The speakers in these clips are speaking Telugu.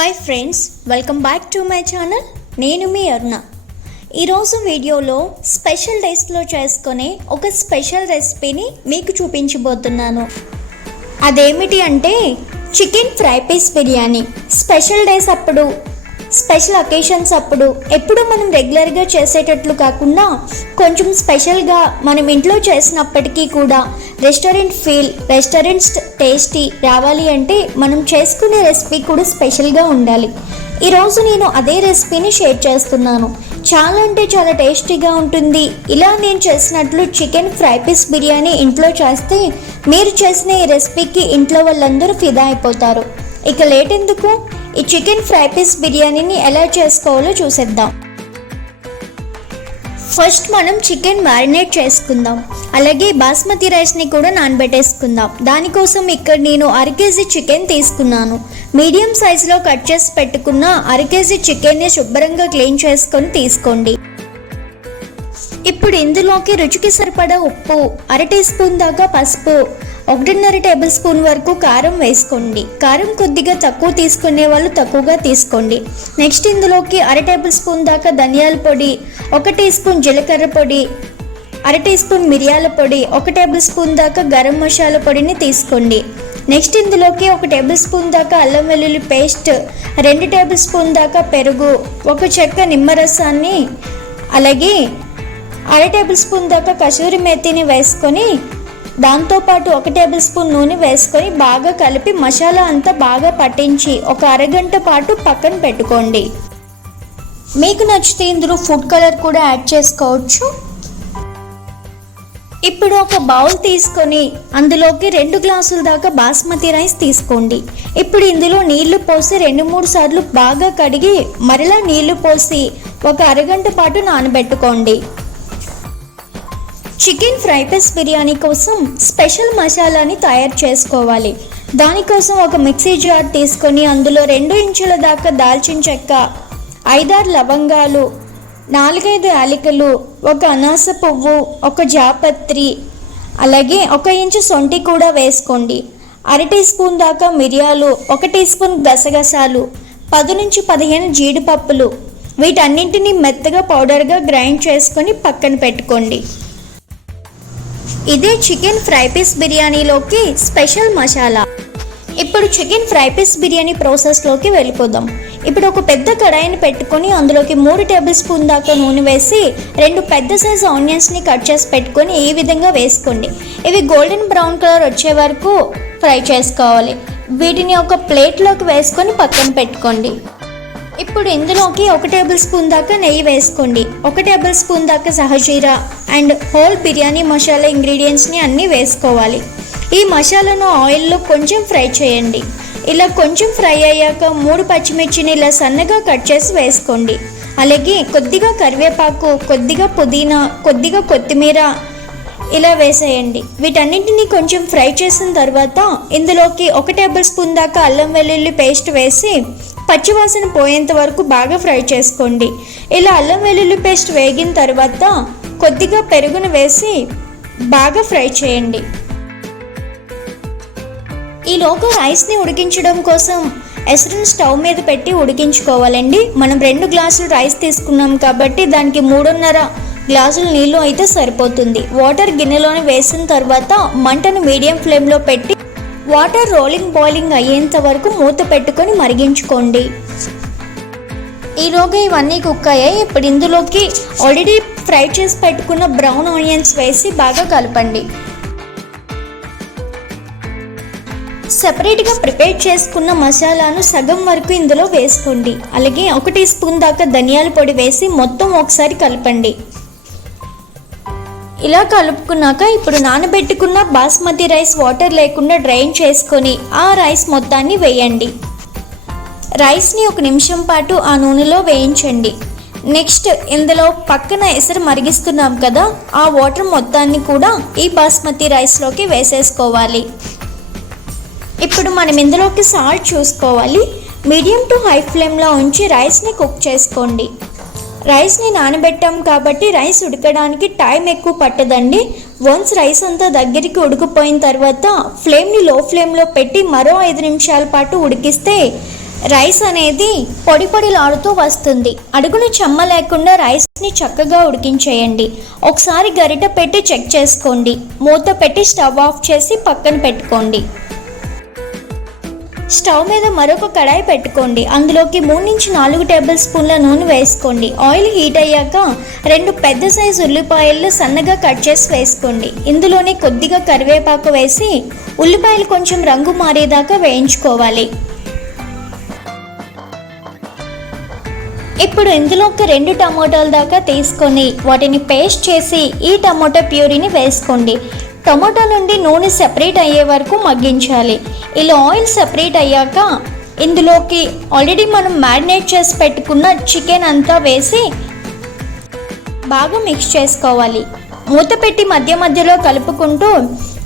Hi friends, welcome back to my channel. నేను మీ అరుణ. ఈరోజు వీడియోలో స్పెషల్ డేస్లో చేసుకునే ఒక స్పెషల్ రెసిపీని మీకు చూపించబోతున్నాను. అదేమిటి అంటే chicken fry piece biryani. Special days అప్పుడు, స్పెషల్ అకేషన్స్ అప్పుడు ఎప్పుడు మనం రెగ్యులర్గా చేసేటట్లు కాకుండా కొంచెం స్పెషల్గా మనం ఇంట్లో చేసినప్పటికీ కూడా రెస్టారెంట్ ఫీల్, రెస్టారెంట్ టేస్టీ రావాలి అంటే మనం చేసుకునే రెసిపీ కూడా స్పెషల్గా ఉండాలి. ఈరోజు నేను అదే రెసిపీని షేర్ చేస్తున్నాను. చాలా అంటే చాలా టేస్టీగా ఉంటుంది. ఇలా నేను చేసినట్లు చికెన్ ఫ్రై పీస్ బిర్యానీ ఇంట్లో చేస్తే మీరు చేసిన ఈ రెసిపీకి ఇంట్లో వాళ్ళందరూ ఫిదా అయిపోతారు. ఇక లేట్ ఎందుకు, ఈ చికెన్ ఫ్రై పీస్ బిర్యానీని ఎలా చేసుకోవాలో చూసేద్దాం. ఫస్ట్ మనం చికెన్ మ్యారినేట్ చేసుకుందాం. అలాగే బాస్మతి రైస్ని కూడా నానబెట్టేసుకుందాం. దానికోసం ఇక్కడ నేను 1/2 kg చికెన్ తీసుకున్నాను. మీడియం సైజులో కట్ చేసి పెట్టుకున్న 1/2 kg చికెన్ని శుభ్రంగా క్లీన్ చేసుకొని తీసుకోండి. ఇప్పుడు ఇందులోకి రుచికి సరిపడా ఉప్పు, 1/2 టీ స్పూన్ దాకా పసుపు, 1.5 టేబుల్ స్పూన్ వరకు కారం వేసుకోండి. కారం కొద్దిగా తక్కువ తీసుకునే వాళ్ళు తక్కువగా తీసుకోండి. నెక్స్ట్ ఇందులోకి 1/2 టేబుల్ స్పూన్ దాకా ధనియాల పొడి, 1 టీ స్పూన్ జీలకర్ర పొడి, 1/2 టీ స్పూన్ మిరియాల పొడి, 1 టేబుల్ స్పూన్ దాకా గరం మసాలా పొడిని తీసుకోండి. నెక్స్ట్ ఇందులోకి 1 టేబుల్ స్పూన్ దాకా అల్లం వెల్లుల్లి పేస్ట్, 2 టేబుల్ స్పూన్ దాకా పెరుగు, 1 చెక్క నిమ్మరసాన్ని, అలాగే 1/2 టేబుల్ స్పూన్ దాకా కసూరి మేతిని వేసుకొని దాంతోపాటు 1 టేబుల్ స్పూన్ నూనె వేసుకొని బాగా కలిపి మసాలా అంతా బాగా పట్టించి ఒక అరగంట పాటు పక్కన పెట్టుకోండి. మీకు నచ్చితే ఇందులో ఫుడ్ కలర్ కూడా యాడ్ చేసుకోవచ్చు. ఇప్పుడు ఒక బౌల్ తీసుకొని అందులోకి 2 గ్లాసుల దాకా బాస్మతి రైస్ తీసుకోండి. ఇప్పుడు ఇందులో నీళ్లు పోసి 2-3 సార్లు బాగా కడిగి మరలా నీళ్లు పోసి ఒక అరగంట పాటు నానబెట్టుకోండి. చికెన్ ఫ్రై పీస్ బిర్యానీ కోసం స్పెషల్ మసాలాని తయారు చేసుకోవాలి. దానికోసం ఒక మిక్సీ జార్ తీసుకొని అందులో 2 ఇంచుల దాకా దాల్చిన చెక్క, 5-6 లవంగాలు, 4-5 యాలకులు, 1 అనాస పువ్వు, 1 జాపత్రి, అలాగే 1 ఇంచు సొంటి కూడా వేసుకోండి. 1/2 టీ స్పూన్ దాకా మిరియాలు, 1 టీ స్పూన్ గసగసాలు, 10-15 జీడిపప్పులు, వీటన్నింటినీ మెత్తగా పౌడర్గా గ్రైండ్ చేసుకొని పక్కన పెట్టుకోండి. ఇదే చికెన్ ఫ్రై పీస్ బిర్యానీలోకి స్పెషల్ మసాలా. ఇప్పుడు చికెన్ ఫ్రై పీస్ బిర్యానీ ప్రాసెస్లోకి వెళ్ళిపోదాం. ఇప్పుడు ఒక పెద్ద కడాయిని పెట్టుకొని అందులోకి 3 టేబుల్ స్పూన్ దాకా నూనె వేసి 2 పెద్ద సైజు ఆనియన్స్ని కట్ చేసి పెట్టుకొని ఈ విధంగా వేసుకోండి. ఇవి గోల్డెన్ బ్రౌన్ కలర్ వచ్చే వరకు ఫ్రై చేసుకోవాలి. వీటిని ఒక ప్లేట్లోకి వేసుకొని పక్కన పెట్టుకోండి. ఇప్పుడు ఇందులోకి 1 టేబుల్ స్పూన్ దాకా నెయ్యి వేసుకోండి. 1 టేబుల్ స్పూన్ దాకా సహజీరా అండ్ హోల్ బిర్యానీ మసాలా ఇంగ్రీడియంట్స్ని అన్నీ వేసుకోవాలి. ఈ మసాలాను ఆయిల్లో కొంచెం ఫ్రై చేయండి. ఇలా కొంచెం ఫ్రై అయ్యాక 3 పచ్చిమిర్చిని ఇలా సన్నగా కట్ చేసి వేసుకోండి. అలాగే కొద్దిగా కరివేపాకు, కొద్దిగా పుదీనా, కొద్దిగా కొత్తిమీర ఇలా వేసేయండి. వీటన్నింటినీ కొంచెం ఫ్రై చేసిన తర్వాత ఇందులోకి 1 టేబుల్ స్పూన్ దాకా అల్లం వెల్లుల్లి పేస్ట్ వేసి పచ్చివాసన పోయేంత వరకు బాగా ఫ్రై చేసుకోండి. ఇలా అల్లం వెల్లుల్లి పేస్ట్ వేగిన తర్వాత కొద్దిగా పెరుగును వేసి బాగా ఫ్రై చేయండి. ఈలోగా రైస్ని ఉడికించడం కోసం ఎసరును స్టవ్ మీద పెట్టి ఉడికించుకోవాలండి. మనం 2 గ్లాసులు రైస్ తీసుకున్నాం కాబట్టి దానికి 3.5 గ్లాసుల నీళ్ళు అయితే సరిపోతుంది. వాటర్ గిన్నెలోనే వేసిన తర్వాత మంటను మీడియం ఫ్లేమ్లో పెట్టి వాటర్ బాయిలింగ్ అయ్యేంత వరకు మూత పెట్టుకొని మరిగించుకోండి. ఈలోగా ఇవన్నీ కుక్ అయ్యాయి. ఇప్పుడు ఇందులోకి ఆల్రెడీ ఫ్రై చేసి పెట్టుకున్న బ్రౌన్ ఆనియన్స్ వేసి బాగా కలపండి. సెపరేట్గా ప్రిపేర్ చేసుకున్న మసాలాను సగం వరకు ఇందులో వేసుకోండి. అలాగే 1 టీ స్పూన్ దాకా ధనియాల పొడి వేసి మొత్తం ఒకసారి కలపండి. ఇలా కలుపుకున్నాక ఇప్పుడు నానబెట్టుకున్న బాస్మతి రైస్ వాటర్ లేకుండా డ్రైన్ చేసుకొని ఆ రైస్ మొత్తాన్ని వేయండి. రైస్ని 1 నిమిషం పాటు ఆ నూనెలో వేయించండి. నెక్స్ట్ ఇందులో పక్కన ఎసరు మరిగిస్తున్నాం కదా, ఆ వాటర్ మొత్తాన్ని కూడా ఈ బాస్మతి రైస్లోకి వేసేసుకోవాలి. ఇప్పుడు మనం ఇందులోకి సాల్ట్ చూసుకోవాలి. మీడియం టు హై ఫ్లేమ్లో ఉంచి రైస్ని కుక్ చేసుకోండి. రైస్ని నానబెట్టాం కాబట్టి రైస్ ఉడకడానికి టైం ఎక్కువ పట్టదండి. వన్స్ రైస్ అంతా దగ్గరికి ఉడికిపోయిన తర్వాత ఫ్లేమ్ని లో ఫ్లేమ్లో పెట్టి మరో 5 నిమిషాల పాటు ఉడికిస్తే రైస్ అనేది పొడి పొడిలాడుతూ వస్తుంది. అడుగున చెమ్మ లేకుండా రైస్ని చక్కగా ఉడికించేయండి. ఒకసారి గరిట పెట్టి చెక్ చేసుకోండి. మూత పెట్టి స్టవ్ ఆఫ్ చేసి పక్కన పెట్టుకోండి. స్టవ్ మీద మరొక కడాయి పెట్టుకోండి. అందులోకి 3 నుంచి 4 టేబుల్ స్పూన్ల నూనె వేసుకోండి. ఆయిల్ హీట్ అయ్యాక 2 పెద్ద సైజు ఉల్లిపాయలు సన్నగా కట్ చేసి వేసుకోండి. ఇందులోనే కొద్దిగా కరివేపాకు వేసి ఉల్లిపాయలు కొంచెం రంగు మారేదాకా వేయించుకోవాలి. ఇప్పుడు ఇందులోకి 2 టమోటాల దాకా తీసుకొని వాటిని పేస్ట్ చేసి ఈ టమోటా ప్యూరీని వేసుకోండి. టమోటా నుండి నూనె సెపరేట్ అయ్యే వరకు మగ్గించాలి. ఇలా ఆయిల్ సెపరేట్ అయ్యాక ఇందులోకి ఆల్రెడీ మనం మ్యారినేట్ చేసి పెట్టుకున్న చికెన్ అంతా వేసి బాగా మిక్స్ చేసుకోవాలి. మూత పెట్టి మధ్య మధ్యలో కలుపుకుంటూ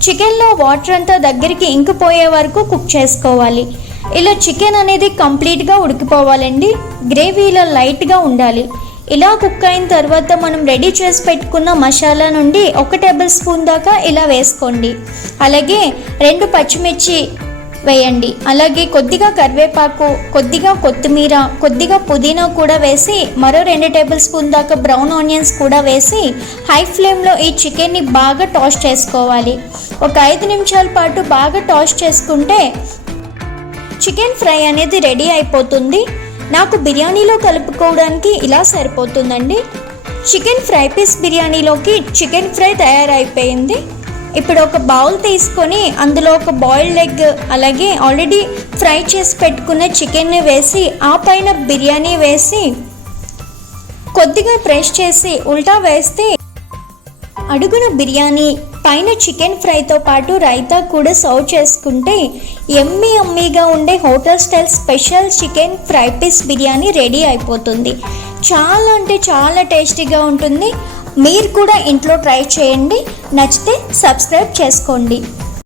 చికెన్లో వాటర్ అంతా దగ్గరికి ఇంకిపోయే వరకు కుక్ చేసుకోవాలి. ఇలా చికెన్ అనేది కంప్లీట్గా ఉడికిపోవాలండి. గ్రేవీ ఇలా లైట్గా ఉండాలి. ఇలా కుక్ అయిన తర్వాత మనం రెడీ చేసి పెట్టుకున్న మసాలా నుండి 1 టేబుల్ స్పూన్ దాకా ఇలా వేసుకోండి. అలాగే 2 పచ్చిమిర్చి వేయండి. అలాగే కొద్దిగా కరివేపాకు, కొద్దిగా కొత్తిమీర, కొద్దిగా పుదీనా కూడా వేసి మరో 2 టేబుల్ స్పూన్ దాకా బ్రౌన్ ఆనియన్స్ కూడా వేసి హై ఫ్లేమ్లో ఈ చికెన్ని బాగా టాస్ట్ చేసుకోవాలి. ఒక 5 నిమిషాల పాటు బాగా టాస్ట్ చేసుకుంటే చికెన్ ఫ్రై అనేది రెడీ అయిపోతుంది. నాకు బిర్యానీలో కలుపుకోవడానికి ఇలా సరిపోతుందండి. చికెన్ ఫ్రై పీస్ బిర్యానీలోకి చికెన్ ఫ్రై తయారైపోయింది. ఇప్పుడు ఒక బౌల్ తీసుకొని అందులో ఒక బాయిల్డ్ ఎగ్ అలాగే ఆల్రెడీ ఫ్రై చేసి పెట్టుకున్న చికెన్ని వేసి ఆ పైన బిర్యానీ వేసి కొద్దిగా ప్రెస్ చేసి ఉల్టా వేస్తే అడుగున బిర్యానీ పైన చికెన్ ఫ్రైతో పాటు రైతా కూడా సర్వ్ చేసుకుంటే యమ్మీగా ఉండే hotel style special chicken fry piece biryani ready అయిపోతుంది. చాలా అంటే చాలా టేస్టీగా ఉంటుంది. మీరు కూడా ఇంట్లో ట్రై చేయండి. నచ్చితే సబ్స్క్రైబ్ చేసుకోండి.